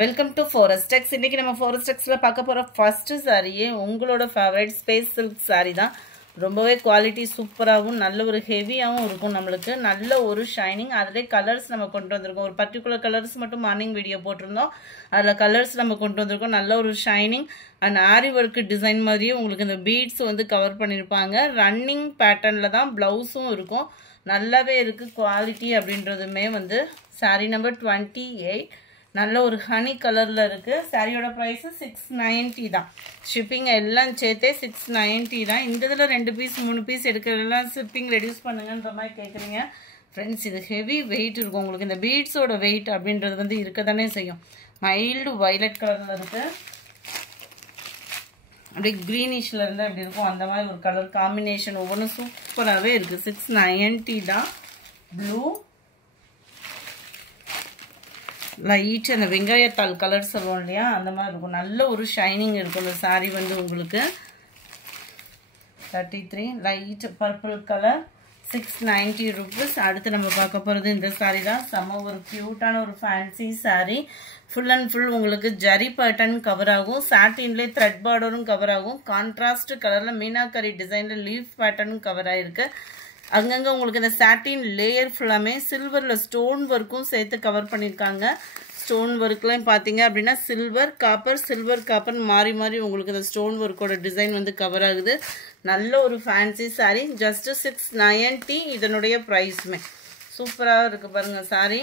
Welcome to Forex இன்னைக்கு நம்ம Forex பார்க்க போற ஃபர்ஸ்ட் சாரியே உங்களோட ஃபேவரட் ஸ்பேஸ் சில்க் சாரி தான். ரொம்பவே குவாலிட்டி சூப்பராகவும் நல்ல ஒரு ஹெவியாகவும் இருக்கும். நம்மளுக்கு நல்ல ஒரு ஷைனிங். அதிலே கலர்ஸ் நம்ம கொண்டு வந்திருக்கோம். ஒரு பர்டிகுலர் கலர்ஸ் மட்டும் மார்னிங் வீடியோ போட்டிருந்தோம். அதில் கலர்ஸ் நம்ம கொண்டு வந்திருக்கோம். நல்ல ஒரு shining and aari work design மாதிரியே உங்களுக்கு இந்த பீட்ஸ் வந்து கவர் பண்ணியிருப்பாங்க. ரன்னிங் பேட்டர்னில் தான் ப்ளவுஸும் இருக்கும். நல்லாவே இருக்குது குவாலிட்டி அப்படின்றதுமே வந்து சாரி நம்பர் 28 நல்ல ஒரு ஹனி கலரில் இருக்குது. சாரியோட ப்ரைஸு 690 தான். ஷிப்பிங் எல்லாம் சேர்த்தே 690 தான். இந்த இதில் 2 பீஸ் 3 பீஸ் எடுக்கிறதெல்லாம் ஷிப்பிங் ரெடியூஸ் பண்ணுங்கன்ற மாதிரி கேட்குறீங்க ஃப்ரெண்ட்ஸ். இது ஹெவி வெயிட் இருக்கும். உங்களுக்கு இந்த பீட்ஸோட வெயிட் அப்படின்றது வந்து இருக்க தானே செய்யும். மைல்டு வைலட் கலரில் இருக்குது. அப்படியே க்ரீனிஷில் இருந்தால் எப்படி இருக்கும் அந்த மாதிரி ஒரு கலர் காம்பினேஷன் ஒவ்வொன்றும் சூப்பராகவே இருக்குது. 690 தான். ப்ளூ லைட் அந்த வெங்காயத்தாள் கலர் சொல்லுவோம் இல்லையா, அந்த மாதிரி இருக்கும். நல்ல ஒரு ஷைனிங் இருக்கும். இந்த சாரீ வந்து உங்களுக்கு 33 லைட் பர்பிள் கலர் 690 ருபீஸ். அடுத்து நம்ம பார்க்க போகிறது இந்த சாரீ தான். செம்ம ஒரு க்யூட்டான ஒரு fancy sari. Full and full உங்களுக்கு ஜரி பேட்டர்ன் கவர் ஆகும். சாட்டின்லேயே த்ரெட் பார்டரும் கவர் ஆகும். கான்ட்ராஸ்ட் கலரில் மீனாக்கரி டிசைனில் லீஃப் பேட்டர்னும் கவர் ஆகிருக்கு. அங்கங்கே உங்களுக்கு இந்த சாட்டின் லேயர் ஃபுல்லாமே சில்வரில் ஸ்டோன் ஒர்க்கும் சேர்த்து கவர் பண்ணியிருக்காங்க. ஸ்டோன் ஒர்க்லாம் பார்த்தீங்க அப்படின்னா சில்வர் காப்பர் மாறி மாறி உங்களுக்கு இந்த ஸ்டோன் ஒர்க்கோட டிசைன் வந்து கவர் ஆகுது. நல்ல ஒரு ஃபேன்சி சாரீ. ஜஸ்ட் 690 இதனுடைய ப்ரைஸுமே சூப்பராக இருக்குது பாருங்கள் சாரீ.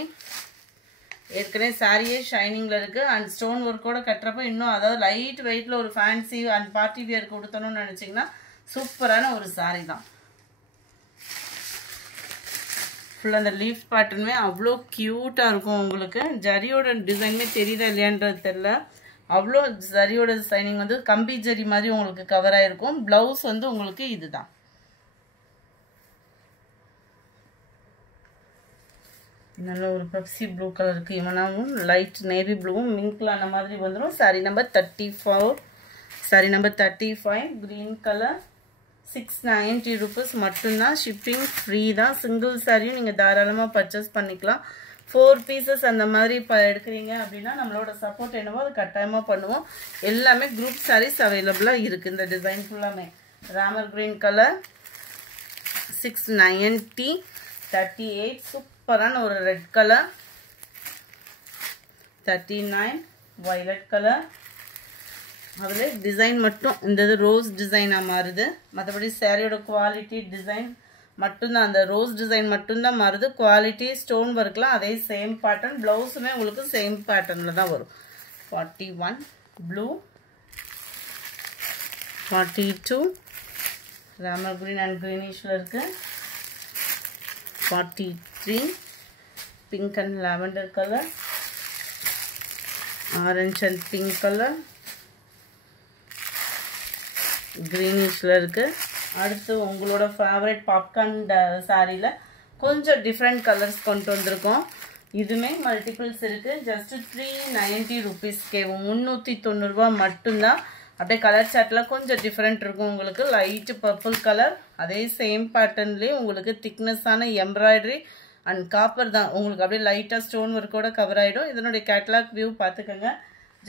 ஏற்கனவே சாரியே ஷைனிங்கில் இருக்குது. அண்ட் ஸ்டோன் ஒர்க்கோட கட்டுறப்ப இன்னும் அதாவது லைட் வெயிட்டில் ஒரு ஃபேன்சி அண்ட் பார்ட்டி வியர் கொடுத்தணும்னு நினச்சிங்கன்னா சூப்பரான ஒரு சாரீ தான். ஃபுல்லாக அந்த லீஃப் பேட்டர்னுமே அவ்வளோ க்யூட்டாக இருக்கும். உங்களுக்கு ஜரியோட டிசைனுமே தெரியுதா இல்லையான்றது தெரில. அவ்வளோ ஜரியோட டிசைனிங் வந்து கம்பி ஜரி மாதிரி உங்களுக்கு கவர் ஆகிருக்கும். ப்ளவுஸ் வந்து உங்களுக்கு இதுதான். நல்ல ஒரு பெப்சி ப்ளூ கலருக்கு இவனாவும் லைட் நேவி ப்ளூவும் மிங்க்லான மாதிரி வந்துடும். Sorry number 34 sorry number 35 green colour 690 rupees மட்டும்தான். ஷிப்பிங் ஃப்ரீ தான். சிங்கிள் சாரியும் நீங்கள் தாராளமாக பர்ச்சேஸ் பண்ணிக்கலாம். 4 பீசஸ் அந்த மாதிரி எடுக்கிறீங்க அப்படின்னா நம்மளோட சப்போர்ட் என்னவோ அது கட்டாயமாக பண்ணுவோம். எல்லாமே குரூப் சாரீஸ் அவைலபிளாக இருக்குது. இந்த டிசைன் ஃபுல்லாமே ராமர் க்ரீன் கலர் 690 38 சூப்பரான ஒரு ரெட் கலர் 39 வயலட் கலர். அதில் டிசைன் மட்டும் இந்த இது ரோஸ் டிசைனாக மாறுது. மற்றபடி சாரியோட குவாலிட்டி டிசைன் மட்டும்தான். அந்த ரோஸ் டிசைன் மட்டும்தான் மாறுது. குவாலிட்டி ஸ்டோன் ஒர்க்லாம் அதே சேம் பேட்டர்ன். ப்ளவுஸுமே உங்களுக்கு சேம் பேட்டர்னில் தான் வரும். 41 ப்ளூ 42 ராமர் க்ரீன் அண்ட் க்ரீனிஷில் இருக்குது. 43 pink and lavender colour orange and pink colour க்ரீனிஷில் இருக்குது. அடுத்து உங்களோட ஃபேவரட் பாப்கார்ன் சாரியில் கொஞ்சம் டிஃப்ரெண்ட் கலர்ஸ் கொண்டு வந்திருக்கோம். இதுவுமே மல்டிபிள்ஸ் இருக்குது. ஜஸ்ட்டு 390 ருபீஸ்க்கே 390 ரூபா மட்டும்தான். அப்படியே கலர் சார்ட்டில் கொஞ்சம் டிஃப்ரெண்ட் இருக்கும். உங்களுக்கு லைட்டு பர்பிள் கலர் அதே சேம் பேட்டர்ன்லேயே உங்களுக்கு திக்னஸான எம்ப்ராய்டரி அண்ட் காப்பர் தான். உங்களுக்கு அப்படியே லைட்டாக ஸ்டோன் ஒர்க்கோட கவர் ஆகிடும். இதனுடைய கேட்லாக் வியூ பார்த்துக்கோங்க.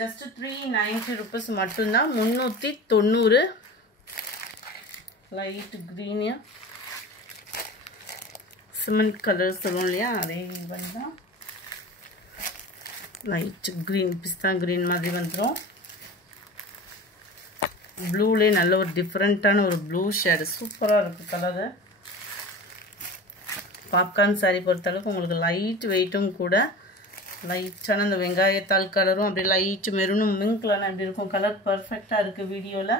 ஜஸ்ட்டு 390 ருபீஸ் மட்டும்தான். 390 லைட் க்ரீனியா சிமெண்ட் கலர் சொல்லுவோம் இல்லையா, அதே மாதிரி தான். லைட் க்ரீன் பிஸ்தா க்ரீன் மாதிரி வந்துடும். ப்ளூலே நல்ல ஒரு டிஃப்ரெண்ட்டான ஒரு ப்ளூ ஷேடு சூப்பராக இருக்குது கலரு. பாப்கார்ன் சாரி பொறுத்தளவுக்கு உங்களுக்கு லைட் வெயிட்டும் கூட. லைட்டான அந்த வெங்காயத்தாள் கலரும் அப்படி லைட் மெரூனும் மிங்க்லான அப்படி இருக்கும். கலர் பர்ஃபெக்டாக இருக்குது வீடியோவில்.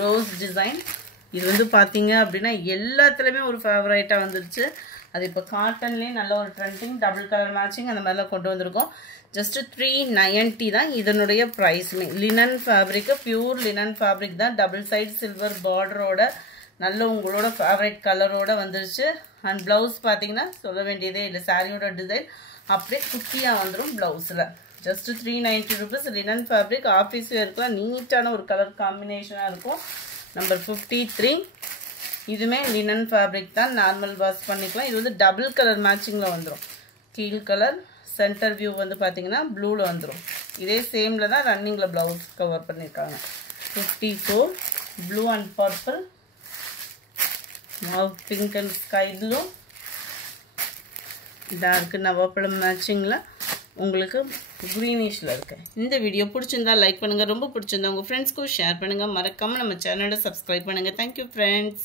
ரோஸ் டிசைன் இது வந்து பார்த்தீங்க அப்படின்னா எல்லாத்துலேயுமே ஒரு ஃபேவரைட்டாக வந்துருச்சு. அது இப்போ காட்டன்லேயே நல்ல ஒரு ட்ரெண்டிங் டபுள் கலர் மேட்சிங் அந்த மாதிரிலாம் கொண்டு வந்திருக்கோம். ஜஸ்ட்டு 390 தான் இதனுடைய ப்ரைஸுமே. Linen fabric pure linen fabric தான். டபுள் சைட் சில்வர் பார்டரோட நல்ல உங்களோட ஃபேவரைட் கலரோட வந்துருச்சு. அண்ட் ப்ளவுஸ் பார்த்தீங்கன்னா சொல்ல வேண்டியதே இல்லை. சாரியோட டிசைன் அப்படியே குட்டியாக வந்துடும் ப்ளவுஸில். Just 390 rupees. Linen fabric office வேர்க்கெலாம் நீட்டான ஒரு கலர் காம்பினேஷனாக இருக்கும். நம்பர் 53 இதுவுமே லினன் ஃபேப்ரிக் தான். நார்மல் வாஷ் பண்ணிக்கலாம். இது வந்து டபுள் கலர் மேட்சிங்கில் வந்துடும். கீழ் கலர் சென்டர் வியூ வந்து பார்த்தீங்கன்னா ப்ளூவில் வந்துடும். இதே சேமில் தான் ரன்னிங்கில் ப்ளவுஸ் கவர் பண்ணியிருக்காங்க. 54 blue and purple, pink and sky blue, dark நவாப்பழம் மேட்சிங்கில் உங்களுக்கு க்ரீனிஷில் இருக்கு. இந்த வீடியோ பிடிச்சிருந்தா லைக் பண்ணுங்கள், ரொம்ப பிடிச்சிருந்தா உங்கள் ஃப்ரெண்ட்ஸ்க்கும் ஷேர் பண்ணுங்கள், மறக்காமல் நம்ம சேனலை சப்ஸ்கிரைப் பண்ணுங்கள். Thank you friends.